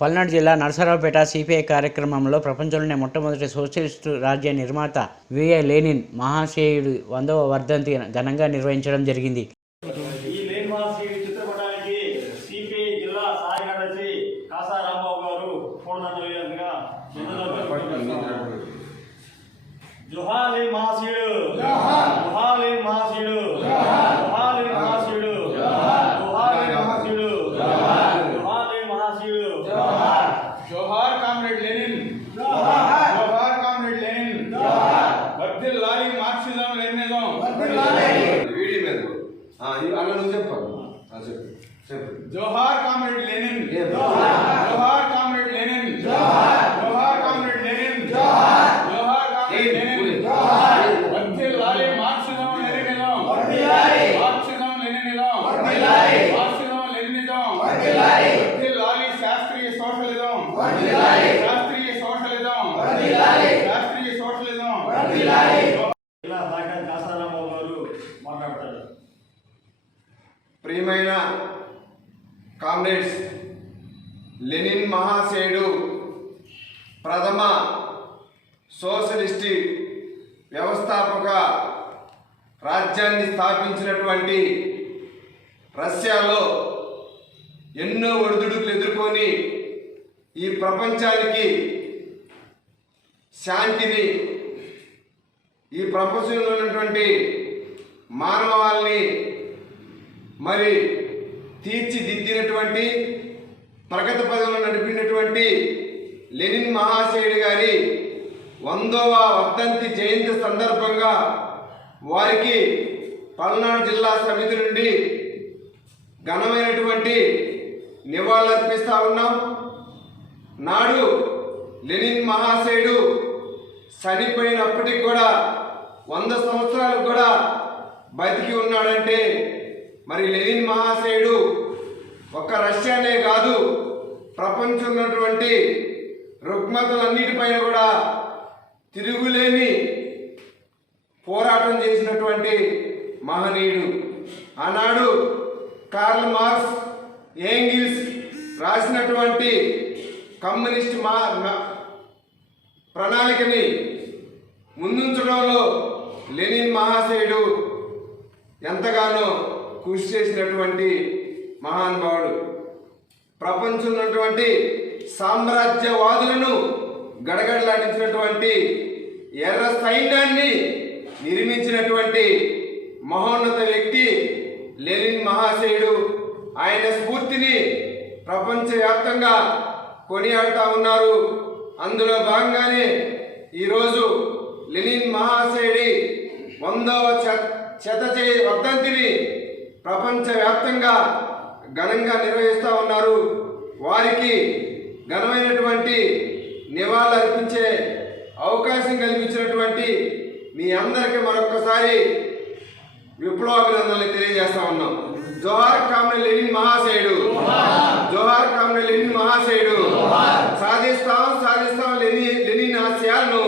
పల్నాడు జిల్లా నరసరావుపేట సిపిఐ కార్యక్రమంలో ప్రపంచంలోనే మొట్టమొదటి సోషలిస్టు రాజ్య నిర్మాత విఐ లెనిన్ మహాశయుడు వందవ వర్ధంతి ఘనంగా నిర్వహించడం జరిగింది. ఈ మహాశయుడు చిత్రపటానికి సిపిఐ జిల్లా సహాయ కార్యదర్శి కాసా రాంబాబు గారు పూర్ణంగా జుహాలి మహాశయుడు జుహాలి మహాశయుడు జుహాలి మహాశయుడు జుహాలి మహాశయుడు జుహాలి మహాశయుడు జోహార్ కామ్రేడ్ లెనిన్ జోహార్ కామ్రేడ్ లెనిన్ వర్ధిల్ లాలి మార్క్సిజం లెనినిజం వీడి మీద అలా నువ్వు చెప్పాలి చెప్పు. చెప్పు. జోహార్ కామ్రేడ్ లెనిన్? జోహార్ కామ్రేడ్ లెనిన్ జోహార్. కామ్రేడ్ లెనిన్ జోహార్. కామ్రేడ్ లెనిన్ వర్ధిల్ లాలి Marxism Leninism Marxism Leninism Marxism Leninism వర్ధిల్ లాలి శాస్త్రీయ సోషలిజం. శాస్త్రీయ సోషలిజం. శాస్త్రీయ సోషలిజం. జిల్లా సహాయ కాసా రాంబాబు గారు మాట్లాడతారు. ప్రియమైన కామ్రేడ్స్ లెనిన్ మహాశయుడు ప్రథమ సోషలిస్ట్ వ్యవస్థాపక రాజ్యాన్ని స్థాపించినటువంటి రష్యాలో ఎన్నో ఒడిదుడుకులు ఎదుర్కొని ఈ ప్రపంచానికి శాంతిని ఈ ప్రపంచంలో ఉన్నటువంటి మానవాల్ని మరి తీర్చిదిద్దినటువంటి ప్రగతి పదవిలో నడిపినటువంటి లెనిన్ మహాశయుడు గారి వందవ వర్ధంతి జయంతి సందర్భంగా వారికి పల్నాడు జిల్లా సమితి నుండి ఘనమైనటువంటి నివాళులర్పిస్తా ఉన్నాం. నాడు లెనిన్ మహాశయుడు చనిపోయినప్పటికి కూడా వంద సంవత్సరాలు కూడా బతికి ఉన్నాడంటే మరి లెనిన్ మహాశయుడు ఒక్క రష్యానే కాదు ప్రపంచం ఉన్నటువంటి రుగ్మతలన్నిటిపైన కూడా తిరుగులేని పోరాటం చేసినటువంటి మహనీయుడు. ఆనాడు కార్ల్ మార్క్స్ ఏంగిల్స్ రాసినటువంటి కమ్యూనిస్ట్ మా- ప్రణాళికని ముందుంచడంలో లెనిన్ మహాశయుడు ఎంతగానో కృషి చేసినటువంటి మహానుభావుడు ప్రపంచంలో ఉన్నటువంటి సామ్రాజ్యవాదులను గడగడలాడించినటువంటి ఎర్ర సైన్యాన్ని నిర్మించినటువంటి మహోన్నత వ్యక్తి లెనిన్ మహాశయుడు. ఆయన స్ఫూర్తిని ప్రపంచవ్యాప్తంగా కొనియాడుతూ ఉన్నారు. అందులో భాగంగానే ఈరోజు లెనిన్ మహాశయుడి వందవ శత- శత వర్ధంతిని ప్రపంచవ్యాప్తంగా ఘనంగా నిర్వహిస్తూ ఉన్నారు. వారికి ఘనమైనటువంటి నివాళులు అర్పించే అవకాశం కల్పించినటువంటి మీ అందరికీ మరొకసారి విప్లవాభినందనలు తెలియజేస్తా ఉన్నాం. జోహార్ కామ్రె లెనిన్ మహాశయుడు. జోహార్ కామ్రె లెనిన్ మహాశయుడు. సాధిస్తాం సాధిస్తాం లెనిన్ లెనిన్ ఆశయాలను